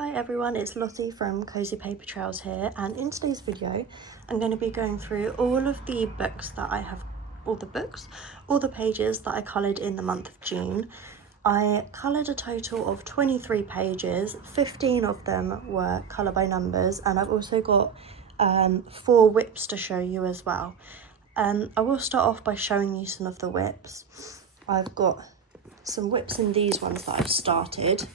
Hi everyone, it's Lottie from Cozy Paper Trails here, and in today's video I'm going to be going through all of the books that I have, all the pages that I coloured in the month of June. I coloured a total of 23 pages, 15 of them were colour by numbers, and I've also got 4 whips to show you as well. I will start off by showing you some of the whips. I've got some whips in these ones that I've started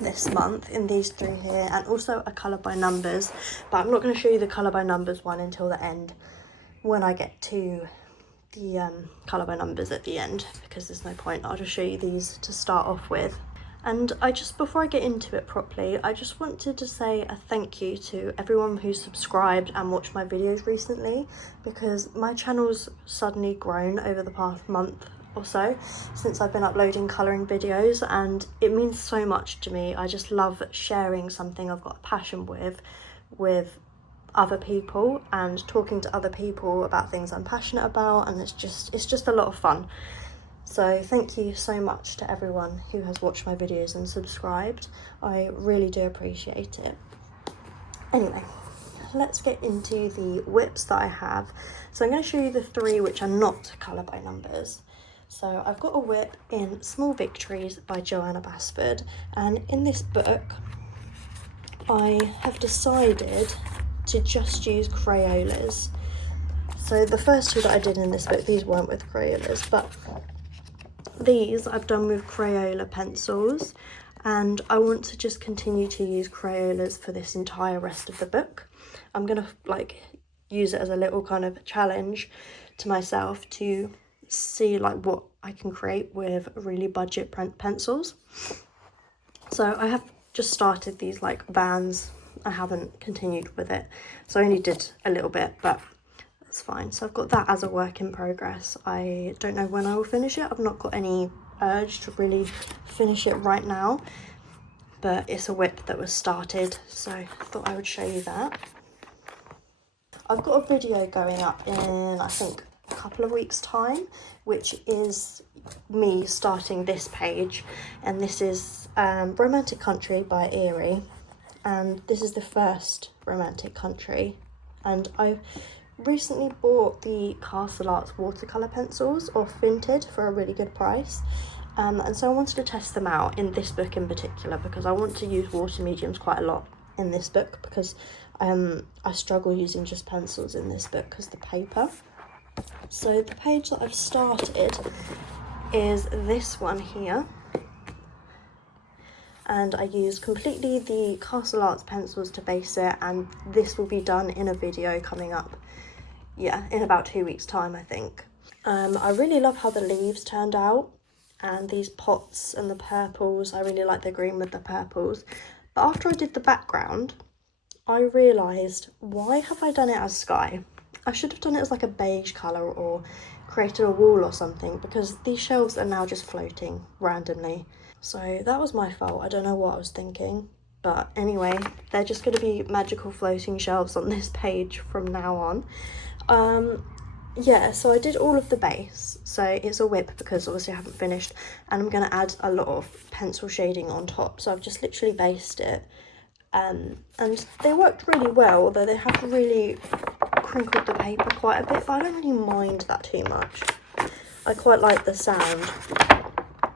this month in these 3 here, and also a colour by numbers, but I'm not going to show you the colour by numbers one until the end when I get to the colour by numbers at the end, because there's no point. I'll just show you these to start off with. And before I get into it properly, I just wanted to say a thank you to everyone who's subscribed and watched my videos recently, because my channel's suddenly grown over the past month or so since I've been uploading colouring videos, and it means so much to me. I just love sharing something I've got a passion with other people and talking to other people about things I'm passionate about, and it's just a lot of fun. So thank you so much to everyone who has watched my videos and subscribed. I really do appreciate it. Anyway, let's get into the whips that I have. So I'm going to show you the 3 which are not colour by numbers. So I've got a whip in Small Victories by Joanna Basford, and in this book I have decided to just use Crayolas. So the first 2 that I did in this book, these weren't with Crayolas, but these I've done with Crayola pencils, and I want to just continue to use Crayolas for this entire rest of the book. I'm gonna use it as a little kind of challenge to myself to see what I can create with really budget pencils. So I have just started these vans. I haven't continued with it, so I only did a little bit, but that's fine. So I've got that as a work in progress. I don't know when I will finish it. I've not got any urge to really finish it right now, but it's a whip that was started, so I thought I would show you that. I've got a video going up in, I think, a couple of weeks time, which is me starting this page, and this is Romantic Country by Eerie, and this is the first romantic country, and I recently bought the Castle Arts watercolour pencils off Vinted for a really good price, and so I wanted to test them out in this book in particular, because I want to use water mediums quite a lot in this book, because I struggle using just pencils in this book because the paper. So the page that I've started is this one here, and I use completely the Castle Arts pencils to base it, and this will be done in a video coming up, in about 2 weeks time, I think. I really love how the leaves turned out, and these pots and the purples, I really like the green with the purples, but after I did the background I realised, why have I done it as sky? I should have done it as a beige colour or created a wall or something, because these shelves are now just floating randomly. So that was my fault. I don't know what I was thinking, but anyway, they're just going to be magical floating shelves on this page from now on. So I did all of the base, so it's a whip because obviously I haven't finished, and I'm going to add a lot of pencil shading on top, so I've just literally based it. And they worked really well, although they have really crinkled the paper quite a bit, but I don't really mind that too much. I quite like the sound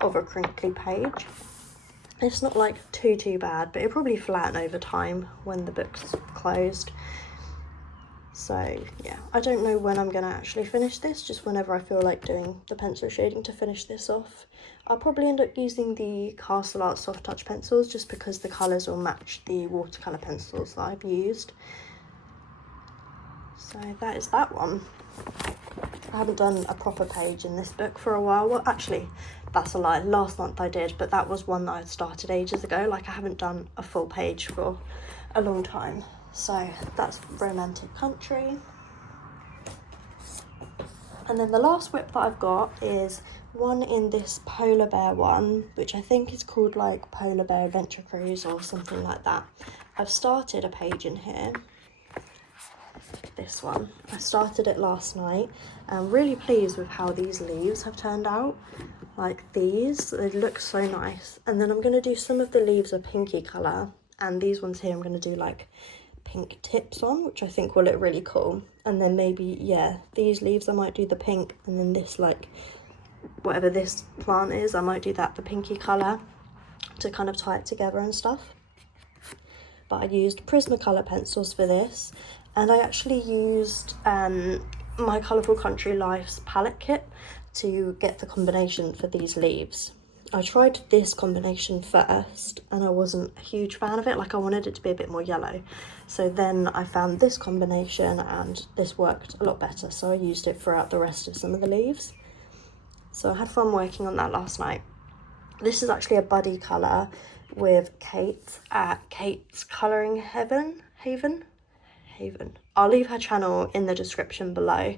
of a crinkly page. It's not too bad, but it'll probably flatten over time when the book's closed. So yeah, I don't know when I'm going to actually finish this, just whenever I feel like doing the pencil shading to finish this off. I'll probably end up using the Castle Art soft touch pencils, just because the colours will match the watercolour pencils that I've used. So that is that one. I haven't done a proper page in this book for a while. Well, actually, that's a lie. Last month I did, but that was one that I'd started ages ago. I haven't done a full page for a long time. So that's Romantic Country. And then the last whip that I've got is one in this polar bear one, which I think is called Polar Bear Adventure Cruise or something like that. I've started a page in here. This one. I started it last night. I'm really pleased with how these leaves have turned out. These, they look so nice. And then I'm going to do some of the leaves a pinky colour and these ones here I'm going to do like pink tips on, which I think will look really cool. And then maybe, yeah, these leaves I might do the pink, and then this, like whatever this plant is, I might do that the pinky colour to kind of tie it together and stuff. But I used Prismacolor pencils for this, and I actually used my Colourful Country Life's palette kit to get the combination for these leaves. I tried this combination first and I wasn't a huge fan of it, like I wanted it to be a bit more yellow. So then I found this combination and this worked a lot better, so I used it throughout the rest of some of the leaves. So I had fun working on that last night. This is actually a buddy colour with Kate at Kate's Colouring Haven. I'll leave her channel in the description below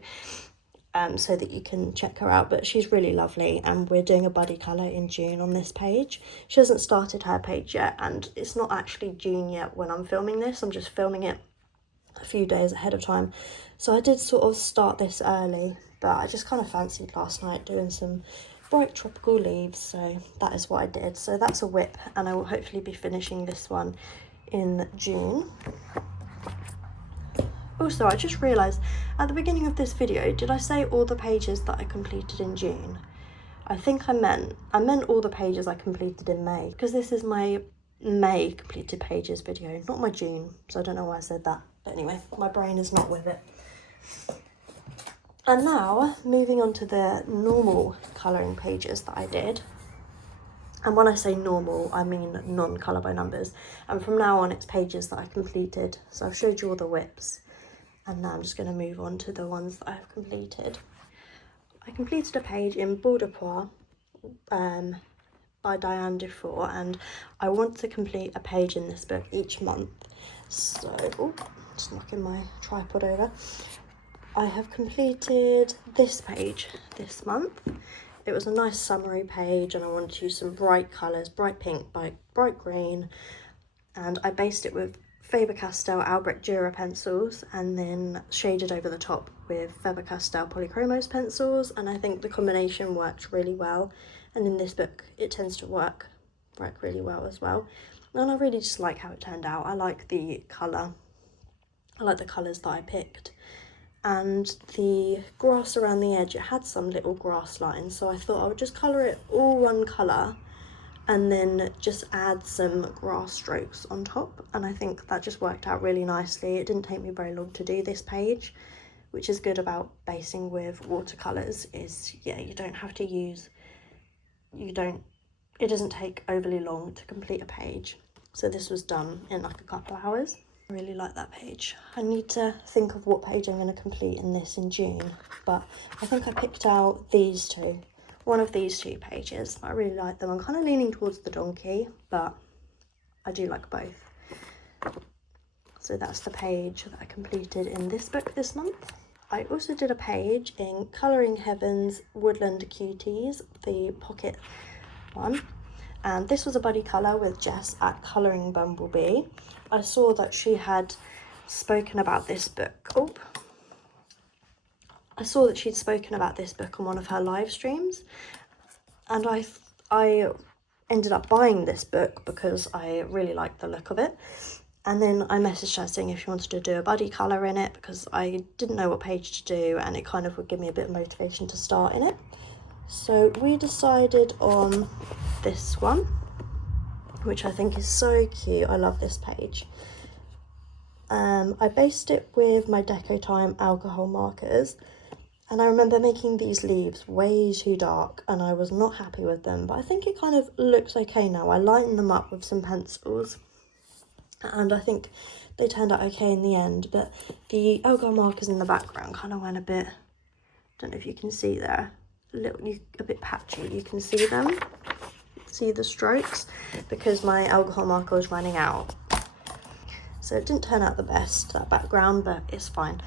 so that you can check her out, but she's really lovely, and we're doing a buddy colour in June on this page. She hasn't started her page yet, and it's not actually June yet when I'm filming this. I'm just filming it a few days ahead of time, so I did sort of start this early, but I just kind of fancied last night doing some bright tropical leaves, so that is what I did. So that's a whip, and I will hopefully be finishing this one in June. Also, I just realised at the beginning of this video, did I say all the pages that I completed in June? I think I meant all the pages I completed in May, because this is my May completed pages video, not my June, so I don't know why I said that. But anyway, my brain is not with it. And now, moving on to the normal colouring pages that I did. And when I say normal, I mean non-colour by numbers. And from now on, it's pages that I completed. So I've showed you all the whips. And now I'm just going to move on to the ones that I've completed. I completed a page in Border Pois by Diane Dufour, and I want to complete a page in this book each month. So, just knocking my tripod over. I have completed this page this month. It was a nice summary page, and I wanted to use some bright colours, bright pink, bright green, and I based it with Faber-Castell Albrecht Dürer pencils, and then shaded over the top with Faber-Castell Polychromos pencils, and I think the combination worked really well, and in this book it tends to work really well as well, and I really just like how it turned out. I like the colour, I like the colours that I picked, and the grass around the edge, it had some little grass lines, so I thought I would just colour it all one colour and then just add some grass strokes on top, and I think that just worked out really nicely. It didn't take me very long to do this page, which is good about basing with watercolours, is yeah, you don't have to use, it doesn't take overly long to complete a page. So this was done in like a couple of hours. I really like that page. I need to think of what page I'm going to complete in this in June, but I think I picked out these two. One of these two pages. I really like them. I'm kind of leaning towards the donkey, but I do like both. So that's the page that I completed in this book this month. I also did a page in Colouring Heaven's Woodland Cuties, the pocket one. And this was a buddy colour with Jess at Colouring Bumblebee. I saw that she had spoken about this book. I saw that she'd spoken about this book on one of her live streams, and I ended up buying this book because I really liked the look of it. And then I messaged her saying if she wanted to do a buddy colour in it, because I didn't know what page to do, and it kind of would give me a bit of motivation to start in it. So we decided on this one, which I think is so cute. I love this page. I based it with my Deco Time alcohol markers, and I remember making these leaves way too dark and I was not happy with them, but I think it kind of looks okay now. I lightened them up with some pencils and I think they turned out okay in the end, but the alcohol markers in the background kind of went a bit, don't know if you can see there, a bit patchy. You can see them, see the strokes, because my alcohol marker was running out. So it didn't turn out the best, that background, but it's fine.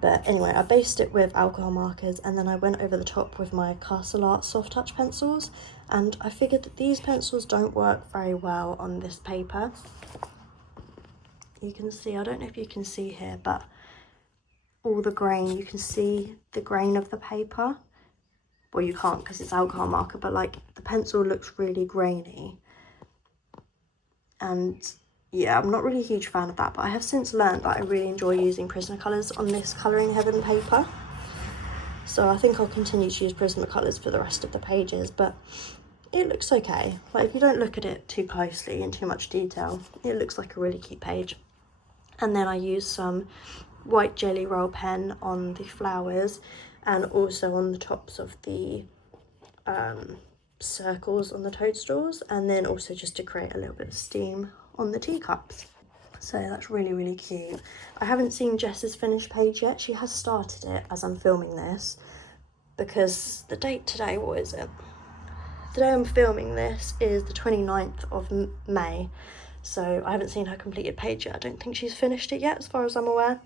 But anyway, I based it with alcohol markers, and then I went over the top with my Castle Art soft touch pencils, and I figured that these pencils don't work very well on this paper. You can see, I don't know if you can see here, but all the grain, you can see the grain of the paper. Well, you can't because it's alcohol marker, but like the pencil looks really grainy. And yeah, I'm not really a huge fan of that, but I have since learned that I really enjoy using Prismacolors on this Colouring Heaven paper. So I think I'll continue to use Prismacolors for the rest of the pages, but it looks okay. Like, if you don't look at it too closely in too much detail, it looks like a really cute page. And then I use some white jelly roll pen on the flowers and also on the tops of the circles on the toadstools, and then also just to create a little bit of steam on the teacups. So that's really, really cute. I haven't seen Jess's finished page yet. She has started it as I'm filming this, because the date today, what is it? The day I'm filming this is the 29th of May. So I haven't seen her completed page yet. I don't think she's finished it yet, as far as I'm aware.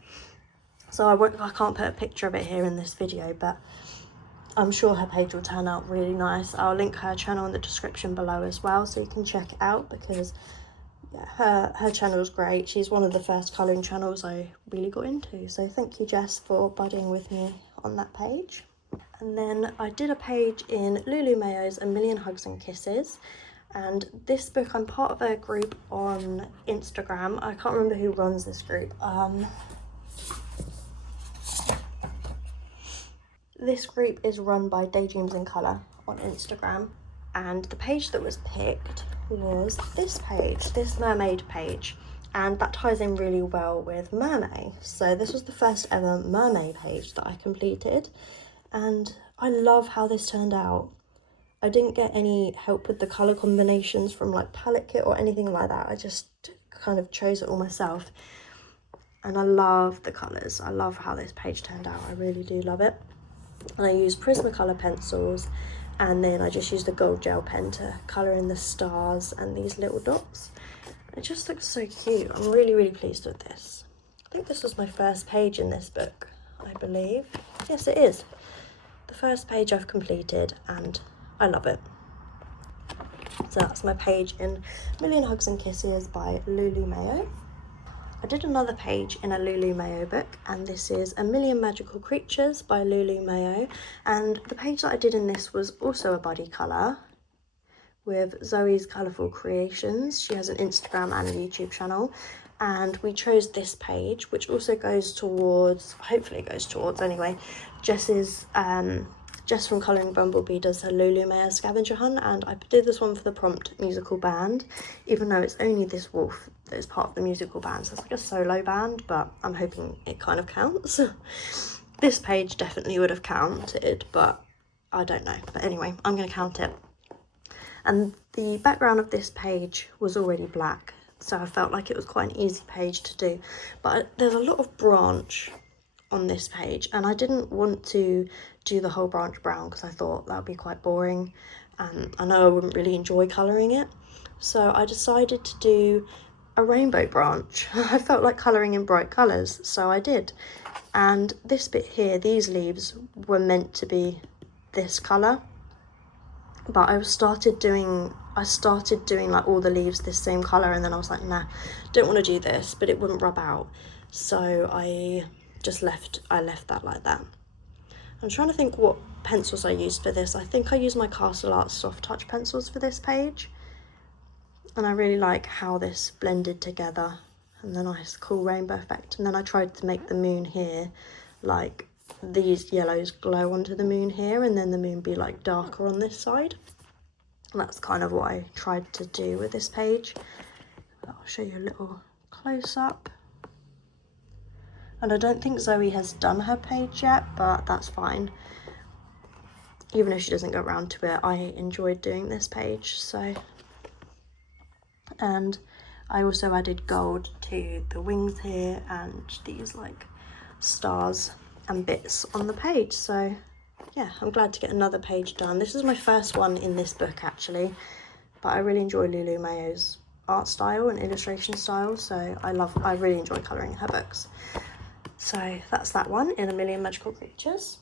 So I can't put a picture of it here in this video, but I'm sure her page will turn out really nice. I'll link her channel in the description below as well, so you can check it out, because yeah, her channel is great. She's one of the first colouring channels I really got into. So thank you, Jess, for budding with me on that page. And then I did a page in Lulu Mayo's A Million Hugs and Kisses. And this book, I'm part of a group on Instagram. I can't remember who runs this group. This group is run by Daydreams in Colour on Instagram. And the page that was picked was this page, this mermaid page. And that ties in really well with mermaid. So this was the first ever mermaid page that I completed. And I love how this turned out. I didn't get any help with the colour combinations from like palette kit or anything like that. I just kind of chose it all myself. And I love the colours. I love how this page turned out. I really do love it. And I used Prismacolor pencils, and then I just used a gold gel pen to colour in the stars and these little dots. It just looks so cute. I'm really, really pleased with this. I think this was my first page in this book, I believe. Yes, it is. The first page I've completed, and I love it. So that's my page in Million Hugs and Kisses by Lulu Mayo. I did another page in a Lulu Mayo book, and this is A Million Magical Creatures by Lulu Mayo. And the page that I did in this was also a buddy colour with Zoe's Colourful Creations. She has an Instagram and a YouTube channel. And we chose this page, which also goes towards, hopefully it goes towards anyway, Jess's, Jess from Colouring Bumblebee does her Lulu Mayo scavenger hunt, and I did this one for the prompt musical band, even though it's only this wolf that is part of the musical band, so it's like a solo band, but I'm hoping it kind of counts. This page definitely would have counted, but I don't know. But anyway, I'm going to count it. And the background of this page was already black, so I felt like it was quite an easy page to do. But there's a lot of branch on this page, and I didn't want to do the whole branch brown because I thought that would be quite boring, and I know I wouldn't really enjoy colouring it. So I decided to do a rainbow branch. I felt like colouring in bright colours, so I did. And this bit here, these leaves were meant to be this colour, but I started doing like all the leaves this same colour, and then I was like, nah, don't want to do this, but it wouldn't rub out, so I left that like that. I'm trying to think what pencils I used for this. I think I used my Castle Art Soft Touch pencils for this page, and I really like how this blended together and the nice cool rainbow effect. And then I tried to make the moon here, like these yellows glow onto the moon here, and then the moon be like darker on this side. And that's kind of what I tried to do with this page. I'll show you a little close up. And I don't think Zoe has done her page yet, but that's fine. Even if she doesn't go around to it, I enjoyed doing this page, so. And I also added gold to the wings here and these like stars and bits on the page. So yeah, I'm glad to get another page done. This is my first one in this book actually, but I really enjoy Lulu Mayo's art style and illustration style, so I really enjoy colouring her books. So that's that one in A Million Magical Creatures.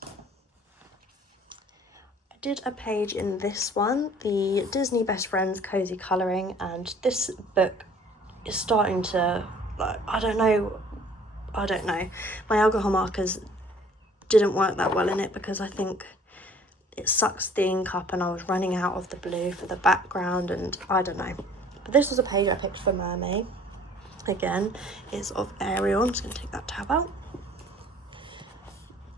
I did a page in this one, the Disney Best Friends Cozy Colouring, and this book is starting to, like, I don't know. My alcohol markers didn't work that well in it because I think it sucks the ink up, and I was running out of the blue for the background, and I don't know. But this was a page I picked for Mermaid. again, is of Ariel. I'm just going to take that tab out.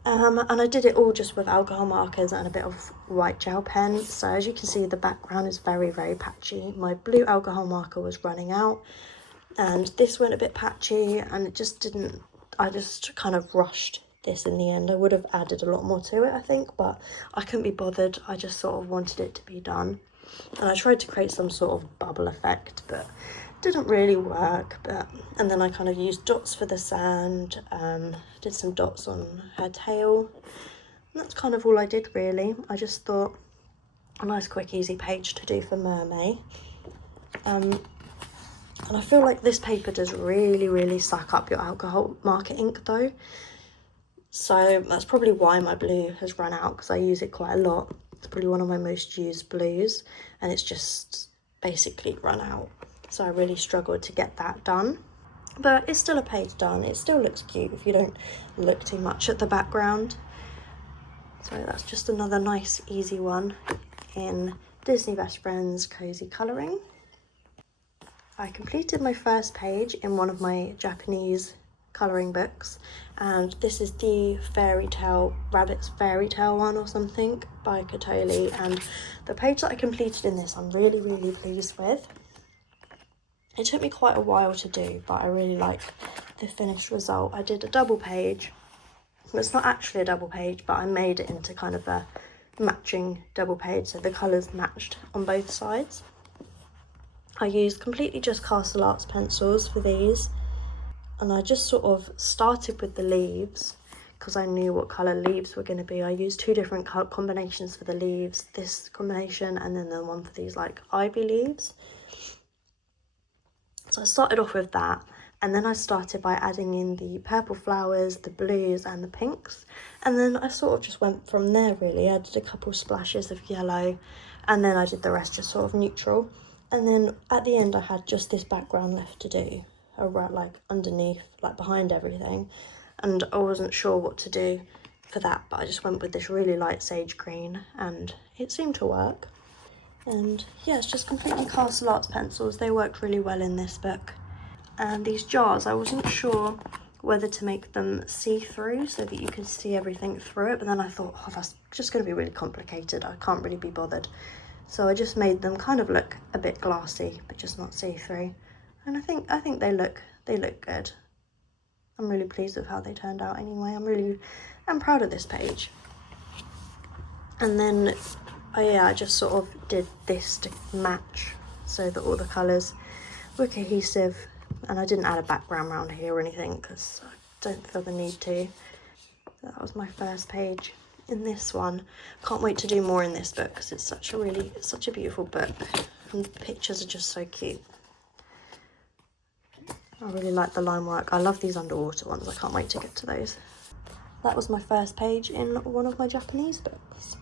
And I did it all just with alcohol markers and a bit of white gel pen. So as you can see, the background is very, very patchy. My blue alcohol marker was running out, and this went a bit patchy, and it just didn't, I just kind of rushed this in the end. I would have added a lot more to it, I think, but I couldn't be bothered. I just sort of wanted it to be done. And I tried to create some sort of bubble effect, but didn't really work. And then I kind of used dots for the sand, did some dots on her tail, and that's kind of all I did really. I just thought a nice quick easy page to do for Mermaid. And I feel like this paper does really suck up your alcohol marker ink though, so that's probably why my blue has run out, because I use it quite a lot. It's probably one of my most used blues, and it's just basically run out. So I really struggled to get that done, but it's still a page done. It still looks cute if you don't look too much at the background. So that's just another nice easy one in Disney Best Friends Cozy Colouring. I completed my first page in one of my Japanese colouring books, and this is the Rabbit's Fairy Tale one or something by Katoli, and the page that I completed in this I'm really pleased with. It took me quite a while to do, but I really like the finished result. I did a double page. Well, it's not actually a double page, but I made it into kind of a matching double page, so the colours matched on both sides. I used completely just Castle Arts pencils for these, and I just sort of started with the leaves because I knew what colour leaves were going to be. I used two different colour combinations for the leaves, this combination and then the one for these like ivy leaves. So I started off with that, and then I started by adding in the purple flowers, the blues and the pinks, and then I sort of just went from there really. I did a couple splashes of yellow, and then I did the rest just sort of neutral, and then at the end I had just this background left to do, like underneath, like behind everything, and I wasn't sure what to do for that, but I just went with this really light sage green and it seemed to work. And yeah, it's just completely Castle Arts pencils. They worked really well in this book. And these jars, I wasn't sure whether to make them see-through so that you could see everything through it, but then I thought, oh, that's just going to be really complicated. I can't really be bothered. So I just made them kind of look a bit glassy, but just not see-through. And I think they look good. I'm really pleased with how they turned out anyway. I'm proud of this page. And then I just sort of did this to match so that all the colours were cohesive, and I didn't add a background around here or anything because I don't feel the need to. That was my first page in this one. Can't wait to do more in this book because it's such a beautiful book, and the pictures are just so cute. I really like the line work. I love these underwater ones. I can't wait to get to those. That was my first page in one of my Japanese books.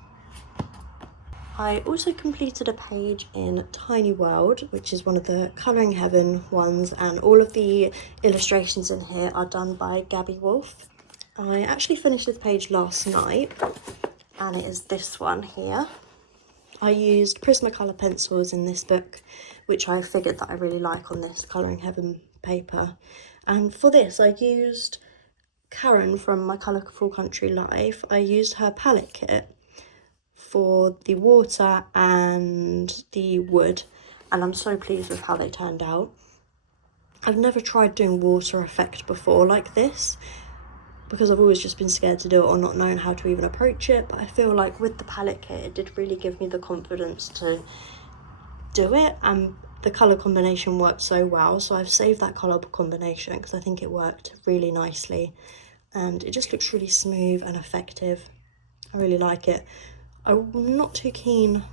I also completed a page in Tiny World, which is one of the Colouring Heaven ones, and all of the illustrations in here are done by Gabby Wolf. I actually finished this page last night, and it is this one here. I used Prismacolor pencils in this book, which I figured that I really like on this Colouring Heaven paper. And for this, I used Karen from My Colourful Country Life. I used her palette kit for the water and the wood, and I'm so pleased with how they turned out. I've never tried doing water effect before like this because I've always just been scared to do it or not knowing how to even approach it, but I feel like with the palette kit it did really give me the confidence to do it, and the colour combination worked so well, so I've saved that colour combination because I think it worked really nicely and it just looks really smooth and effective. I really like it. I'm not too keen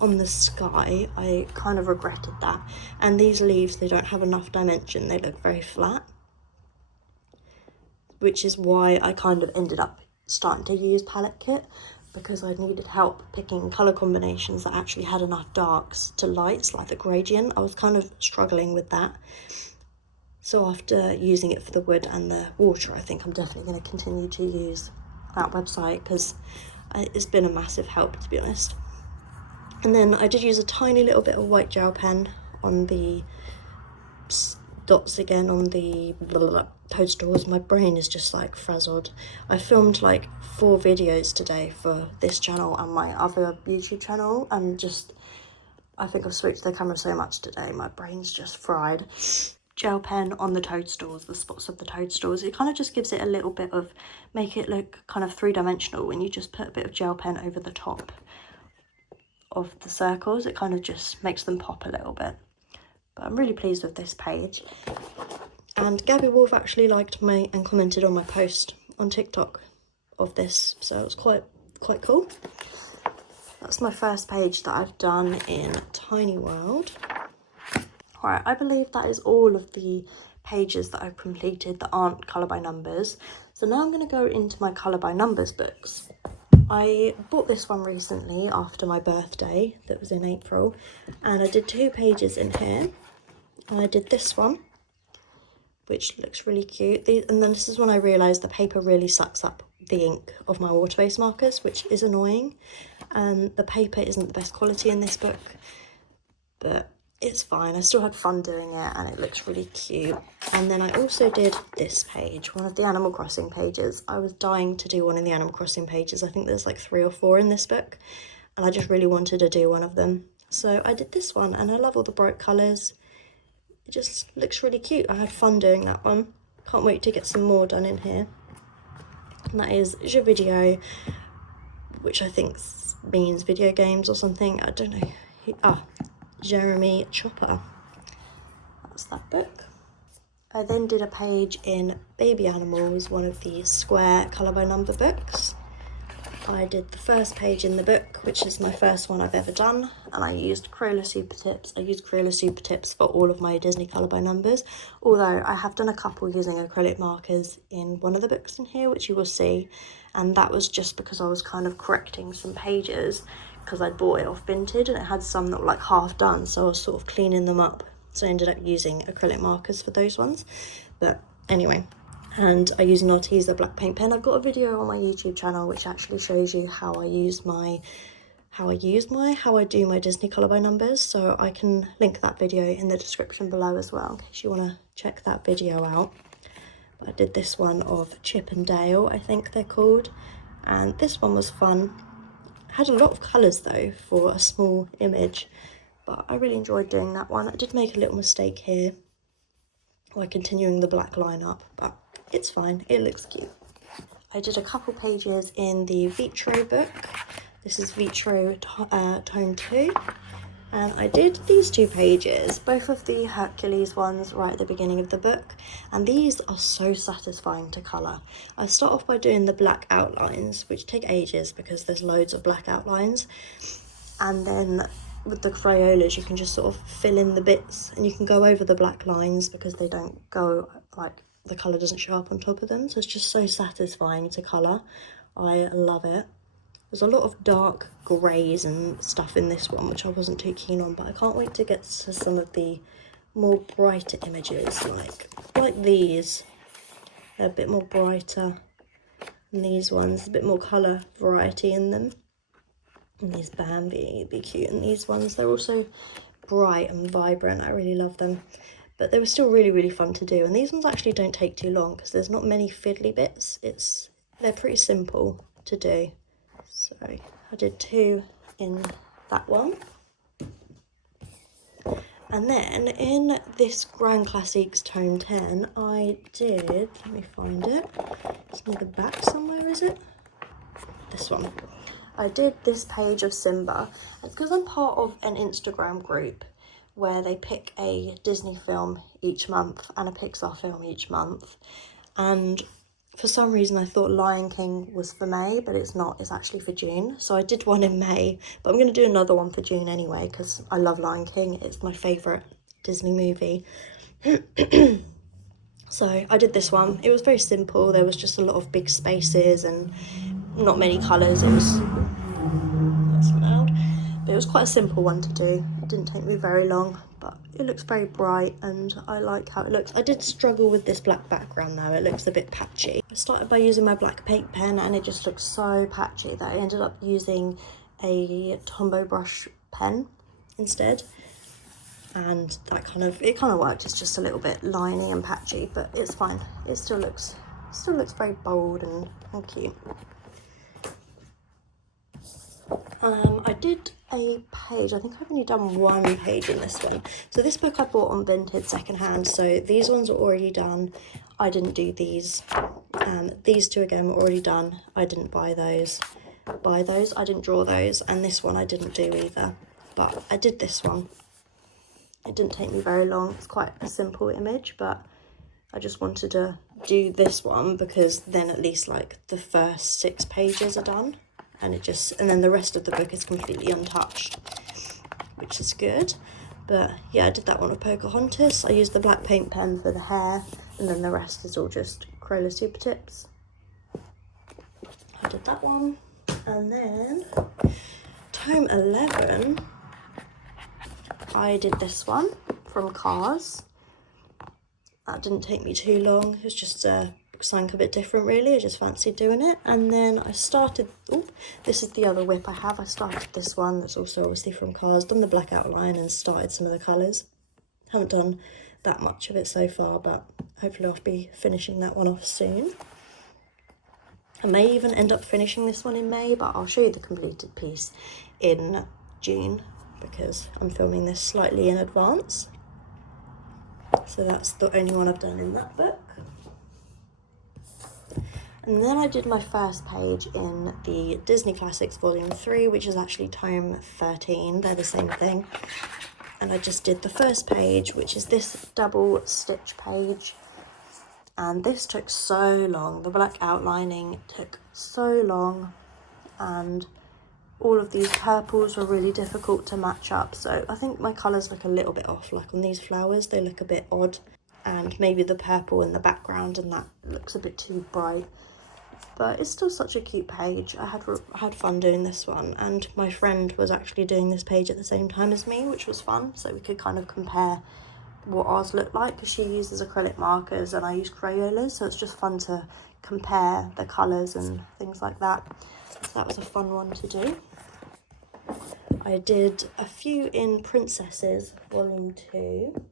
on the sky. I kind of regretted that, and these leaves, they don't have enough dimension. They look very flat, which is why I kind of ended up starting to use palette kit, because I needed help picking colour combinations that actually had enough darks to lights, like the gradient. I was kind of struggling with that. So after using it for the wood and the water, I think I'm definitely going to continue to use that website because it's been a massive help, to be honest. And then I did use a tiny little bit of white gel pen on the dots again on the toadstools. My brain is just like frazzled. I filmed like 4 videos today for this channel and my other YouTube channel, and just I think I've switched the camera so much today, my brain's just fried. Gel pen on the toadstools, the spots of the toadstools. It kind of just gives it a little bit of, make it look kind of 3-dimensional when you just put a bit of gel pen over the top of the circles. It kind of just makes them pop a little bit. But I'm really pleased with this page. And Gabby Wolf actually liked me and commented on my post on TikTok of this, so it's quite cool. That's my first page that I've done in Tiny World. Right, I believe that is all of the pages that I've completed that aren't colour by numbers. So now I'm going to go into my colour by numbers books. I bought this one recently after my birthday, that was in April, and I did 2 pages in here. And I did this one, which looks really cute. And then this is when I realised the paper really sucks up the ink of my water-based markers, which is annoying. The paper isn't the best quality in this book, but it's fine. I still had fun doing it and it looks really cute. And then I also did this page, one of the Animal Crossing pages. I was dying to do one of the Animal Crossing pages. I think there's like 3 or 4 in this book, and I just really wanted to do one of them. So I did this one, and I love all the bright colours. It just looks really cute. I had fun doing that one. Can't wait to get some more done in here. And that is Je Video, which I think means video games or something. I don't know. Jeremy Chopper. That's that book. I then did a page in Baby Animals, one of the square colour by number books. I did the first page in the book, which is my first one I've ever done, and I used Crayola Super Tips. I used Crayola Super Tips for all of my Disney colour by numbers, although I have done a couple using acrylic markers in one of the books in here, which you will see, and that was just because I was kind of correcting some pages because I'd bought it off Vinted and it had some that were like half done, so I was sort of cleaning them up, so I ended up using acrylic markers for those ones. But anyway, and I use an Arteza black paint pen. I've got a video on my YouTube channel which actually shows you how I do my Disney colour by numbers, so I can link that video in the description below as well in case you want to check that video out. But I did this one of Chip and Dale, I think they're called, and this one was fun. Had a lot of colours though for a small image, but I really enjoyed doing that one. I did make a little mistake here by continuing the black line up, but it's fine, it looks cute. I did a couple pages in the Vitro book. This is Vitro Tone 2, and I did these 2 pages, both of the Hercules ones right at the beginning of the book, and these are so satisfying to colour. I start off by doing the black outlines, which take ages because there's loads of black outlines, and then with the Crayolas you can just sort of fill in the bits, and you can go over the black lines because they don't go, like, the colour doesn't show up on top of them, so it's just so satisfying to colour. I love it. There's a lot of dark greys and stuff in this one, which I wasn't too keen on, but I can't wait to get to some of the more brighter images, like these. They're a bit more brighter than these ones, a bit more colour variety in them. And these Bambi, be cute, and these ones, they're also bright and vibrant. I really love them. But they were still really, really fun to do. And these ones actually don't take too long because there's not many fiddly bits. They're pretty simple to do. So I did 2 in that one. And then in this Grand Classics Tone 10, I did, let me find it. It's near the back somewhere, is it? This one. I did this page of Simba. It's because I'm part of an Instagram group where they pick a Disney film each month and a Pixar film each month, and for some reason I thought Lion King was for May, but it's not, it's actually for June. So I did one in May, but I'm going to do another one for June anyway because I love Lion King, it's my favourite Disney movie. So I did this one. It was very simple, there was just a lot of big spaces and not many colours. It was, that's loud, but it was quite a simple one to do. It didn't take me very long, but it looks very bright and I like how it looks. I did struggle with this black background though, it looks a bit patchy. I started by using my black paint pen and it just looks so patchy that I ended up using a Tombow brush pen instead. and that kind of worked. It's just a little bit liney and patchy, but it's fine. It still looks very bold and cute. I did a page. I think I've only done one page in this one. So this book I bought on Vinted secondhand, so these ones are already done. I didn't do these. These two again were already done. I didn't buy those. I didn't draw those, and this one I didn't do either, but I did this one. It didn't take me very long. It's quite a simple image, but I just wanted to do this one because then at least like the first 6 pages are done, and then the rest of the book is completely untouched, which is good. But yeah, I did that one with Pocahontas. I used the black paint pen for the hair, and then the rest is all just Crayola Super Tips. I did that one. And then tome 11, I did this one from Cars. That didn't take me too long. It was just something a bit different really. I just fancied doing it. And then I started, this is the other whip I have. I started this one that's also obviously from Cars, done the black outline and started some of the colours. Haven't done that much of it so far, but hopefully I'll be finishing that one off soon. I may even end up finishing this one in May, but I'll show you the completed piece in June because I'm filming this slightly in advance. So that's the only one I've done in that book. And then I did my first page in the Disney Classics Volume 3, which is actually tome 13. They're the same thing. And I just did the first page, which is this double stitch page. And this took so long. The black outlining took so long, and all of these purples were really difficult to match up. So I think my colours look a little bit off, like on these flowers, they look a bit odd. And maybe the purple in the background and that looks a bit too bright. But it's still such a cute page. I had fun doing this one, and my friend was actually doing this page at the same time as me, which was fun. So we could kind of compare what ours looked like, because she uses acrylic markers and I use Crayolas, so it's just fun to compare the colours and things like that. So that was a fun one to do. I did a few in Princesses Volume 2.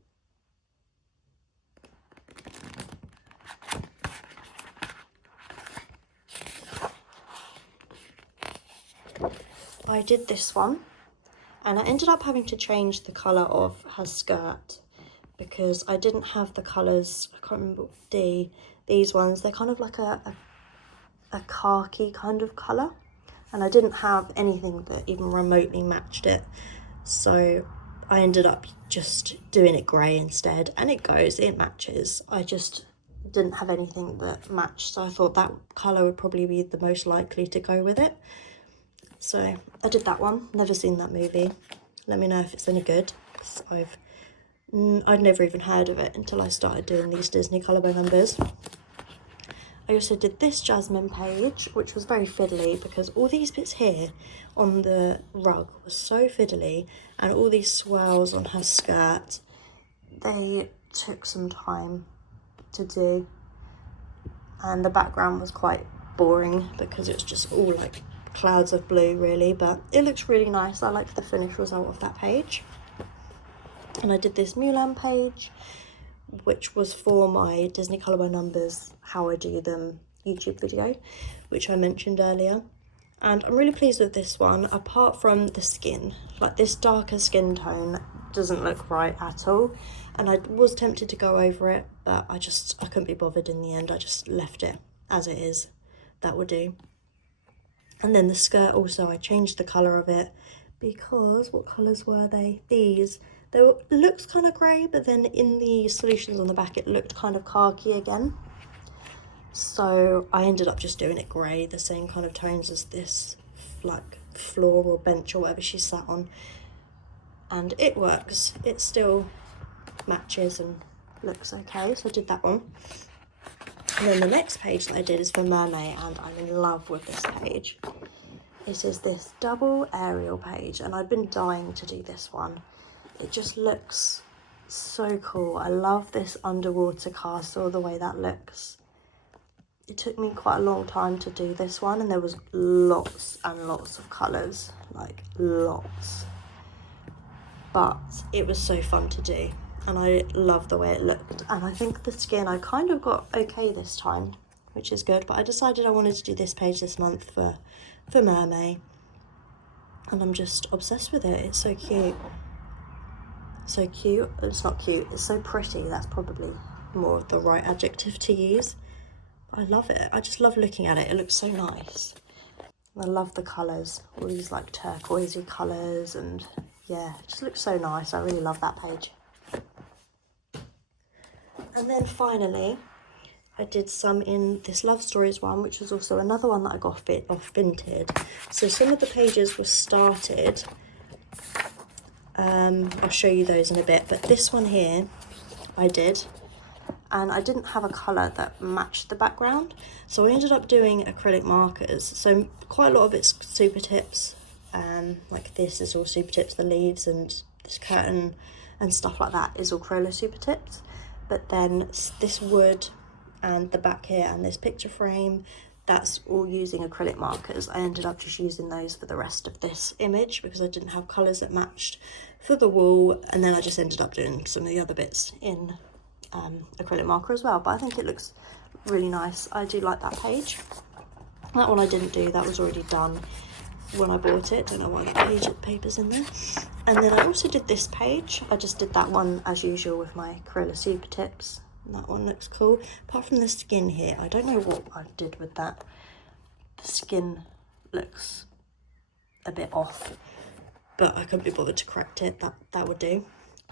I did this one, and I ended up having to change the colour of her skirt because I didn't have the colours. I can't remember these ones. They're kind of like a khaki kind of colour, and I didn't have anything that even remotely matched it. So I ended up just doing it grey instead, and it matches. I just didn't have anything that matched, so I thought that colour would probably be the most likely to go with it. So I did that one. Never seen that movie. Let me know if it's any good, because I'd never even heard of it until I started doing these Disney colour by numbers. I also did this Jasmine page, which was very fiddly because all these bits here on the rug were so fiddly, and all these swirls on her skirt, they took some time to do, and the background was quite boring because it was just all like clouds of blue really, but it looks really nice. I liked the finished result of that page. And I did this Mulan page, which was for my Disney Colour by Numbers How I Do Them YouTube video, which I mentioned earlier. And I'm really pleased with this one, apart from the skin. Like, this darker skin tone doesn't look right at all, and I was tempted to go over it, but I couldn't be bothered in the end. I just left it as it is. That would do. And then the skirt also, I changed the colour of it because, what colours were they? These. Looks kind of grey, but then in the solutions on the back it looked kind of khaki again. So I ended up just doing it grey, the same kind of tones as this like floor or bench or whatever she sat on. And it works. It still matches and looks okay, so I did that one. And then the next page that I did is for Mermaid, and I'm in love with this page. It is this double aerial page, and I'd been dying to do this one. It just looks so cool. I love this underwater castle, the way that looks. It took me quite a long time to do this one, and there was lots and lots of colours, like lots. but it was so fun to do and I love the way it looked. And I think the skin I kind of got okay this time, which is good, but I decided I wanted to do this page this month for Mermaid, and I'm just obsessed with it. It's so cute. So cute. It's not cute, it's so pretty. That's probably more of the right adjective to use. I love it. I just love looking at it. It looks so nice. I love the colours, all these like turquoisey colours, and yeah, it just looks so nice. I really love that page. And then finally, I did some in this Love Stories one, which was also another one that I got off Vinted. So some of the pages were started. I'll show you those in a bit, but this one here I did, and I didn't have a colour that matched the background, so I ended up doing acrylic markers. So quite a lot of it's super tips, like this is all super tips, the leaves and this curtain and stuff like that is all Crayola super tips. But then this wood and the back here and this picture frame, that's all using acrylic markers. I ended up just using those for the rest of this image because I didn't have colours that matched for the wall, and then I just ended up doing some of the other bits in acrylic marker as well. But I think it looks really nice. I do like that page. That one I didn't do, that was already done when I bought it. Don't know why the paper's in there. And then I also did this page. I just did that one as usual with my Crayola super tips. And that one looks cool. Apart from the skin here, I don't know what I did with that. The skin looks a bit off, but I couldn't be bothered to correct it. That would do.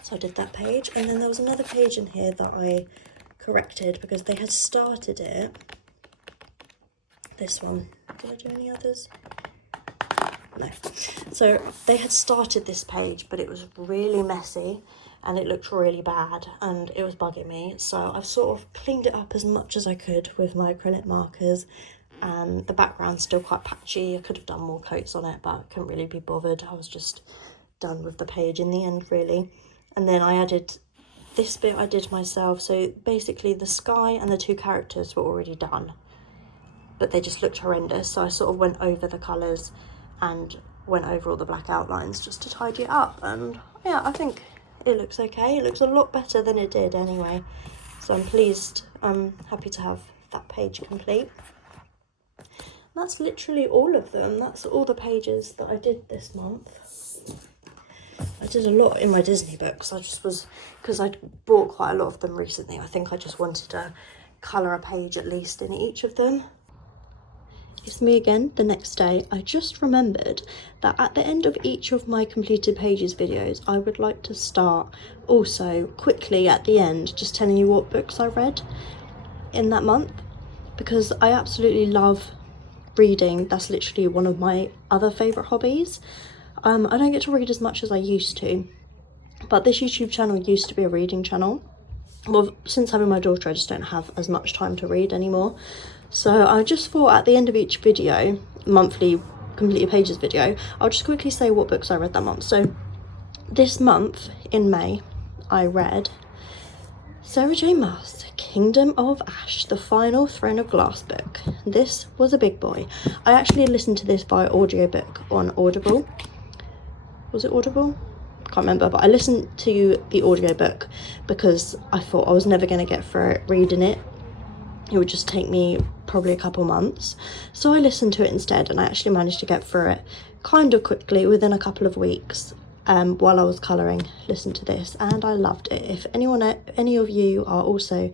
So I did that page, and then there was another page in here that I corrected because they had started it. This one. Did I do any others? No. So they had started this page, but it was really messy and it looked really bad and it was bugging me. So I've sort of cleaned it up as much as I could with my acrylic markers, and the background's still quite patchy. I could have done more coats on it, but I couldn't really be bothered. I was just done with the page in the end, really. And then I added this bit I did myself. So basically the sky and the two characters were already done, but they just looked horrendous. So I sort of went over the colours and went over all the black outlines just to tidy it up. And yeah, I think it looks okay. It looks a lot better than it did anyway. So I'm pleased. I'm happy to have that page complete. That's literally all of them. That's all the pages that I did this month. I did a lot in my Disney books. I just was, because I'd bought quite a lot of them recently, I think I just wanted to colour a page at least in each of them. It's me again the next day. I just remembered that at the end of each of my completed pages videos, I would like to start also quickly at the end just telling you what books I read in that month, because I absolutely love reading. That's literally one of my other favourite hobbies. I don't get to read as much as I used to, but this YouTube channel used to be a reading channel. Well, since having my daughter, I just don't have as much time to read anymore. So I just thought at the end of each video, monthly completed pages video, I'll just quickly say what books I read that month. So this month in May, I read Sarah J. Maas' Kingdom of Ash, the final Throne of Glass book. This was a big boy. I actually listened to this via audiobook on Audible. Was it Audible? Can't remember, but I listened to the audiobook because I thought I was never going to get through it reading it. It would just take me probably a couple months. So I listened to it instead, and I actually managed to get through it kind of quickly within a couple of weeks. While I was colouring, listened to this, and I loved it. If any of you are also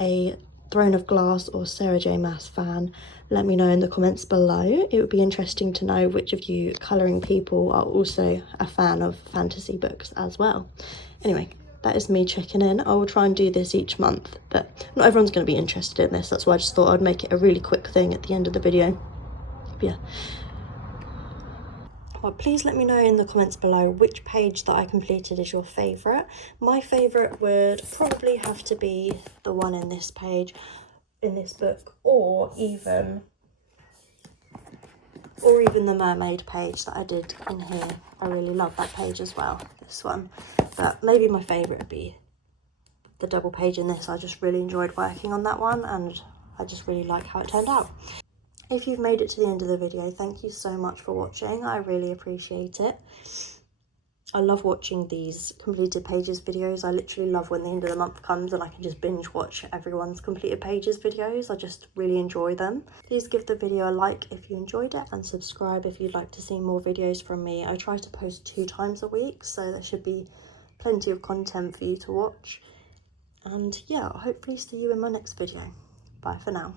a Throne of Glass or Sarah J. Maas fan, let me know in the comments below. It would be interesting to know which of you colouring people are also a fan of fantasy books as well. Anyway, that is me checking in. I will try and do this each month, but not everyone's going to be interested in this. That's why I just thought I'd make it a really quick thing at the end of the video. But yeah. Well, please let me know in the comments below which page that I completed is your favourite. My favourite would probably have to be the one in this page, in this book, or even the mermaid page that I did in here. I really love that page as well, this one. But maybe my favourite would be the double page in this. I just really enjoyed working on that one, and I just really like how it turned out. If you've made it to the end of the video, thank you so much for watching. I really appreciate it. I love watching these completed pages videos. I literally love when the end of the month comes and I can just binge watch everyone's completed pages videos. I just really enjoy them. Please give the video a like if you enjoyed it, and subscribe if you'd like to see more videos from me. I try to post 2 times a week, so there should be plenty of content for you to watch. And yeah, I'll hopefully see you in my next video. Bye for now.